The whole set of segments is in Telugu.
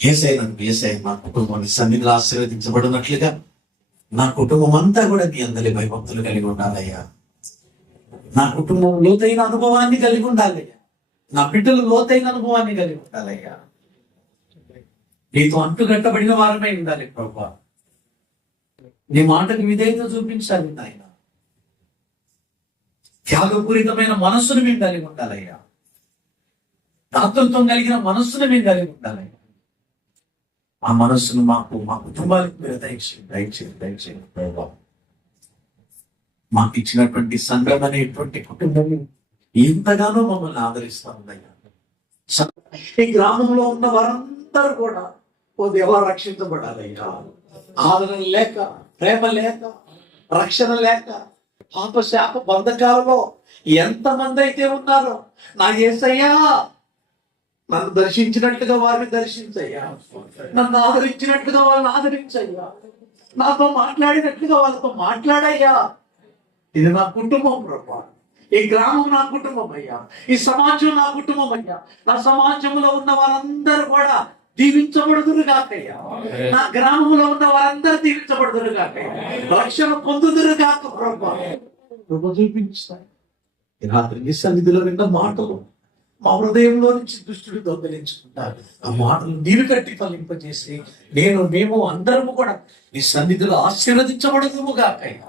ఏసై మా కుటుంబాన్ని సన్నిధిలో ఆశీర్వదించబడినట్లుగా నా కుటుంబం అంతా కూడా నీ అందరి భయభక్తులు కలిగి ఉండాలయ్యా. నా కుటుంబం లోతైన అనుభవాన్ని కలిగి ఉండాలయ్యా. నా బిడ్డలు లోతైన అనుభవాన్ని కలిగి ఉండాలయ్యా. నీతో అంటుగట్టబడిన వారమే ఉండాలి ప్రభువా. నీ మాటకు విధేయత చూపించాలి నాయన. త్యాగపూరితమైన మనస్సును మేము కలిగి ఉండాలయ్యా. దాతృత్వం కలిగిన మనస్సును మేము కలిగి ఉండాలయ్యా. ఆ మనస్సును మా కుటుంబానికి మీరు దయచేయండి ప్రభావ. మాకు ఇచ్చినటువంటి సంఘం అనేటువంటి కుటుంబం ఎంతగానో మమ్మల్ని ఆదరిస్తా ఉందయ్యా. ఈ గ్రామంలో ఉన్న వారందరూ కూడా ఓ దేవా రక్షించబడాలయ్యా. ఆదరణ లేక, ప్రేమ లేక, రక్షణ లేక, పాపశాప బంధకాలలో ఎంతమంది అయితే ఉన్నారో నా యేసయ్యా, నన్ను దర్శించినట్టుగా వారిని దర్శించయ్యా. నన్ను ఆదరించినట్టుగా వాళ్ళని ఆదరించయ్యా. నాతో మాట్లాడినట్లుగా వాళ్ళతో మాట్లాడయ్యా. ఇది నా కుటుంబం ప్రభా. ఈ గ్రామం నా కుటుంబం అయ్యా. ఈ సమాజం నా కుటుంబం అయ్యా. నా సమాజంలో ఉన్న వారందరూ కూడా దీవించబడుదురు కాకయ్యా. నా గ్రామంలో ఉన్న వారందరూ దీవించబడుదురు కాకయ్యా. రక్షణ పొందుదురు కాక ప్రభా. చూపించుతాయి ఈ రాత్రి నీ సన్నిధిలో విన్న మాటలు మా హృదయంలో నుంచి దుష్టుడు దొంగలించుకుంటారు. ఆ మాటలు నీరు కట్టి ఫలింపజేసి మేము అందరము కూడా నీ సన్నిధిలో ఆశీర్వదించబడదుము గాకయ్యా,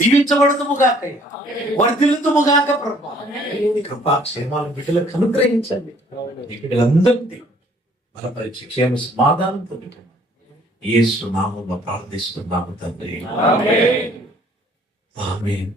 దీవించబడదుము గాకయ్యా, వర్ధిల్లుతుము గాక ప్రభా. కృపాక్షేమాలు బిడ్డలకు అనుగ్రహించండి. బిడ్డలందరినీ బలపరిచి క్షేమ సమాధానం పొందుతున్నాం. యేసు నామములో ప్రార్థిస్తున్నాము తండ్రి. ఆమేన్.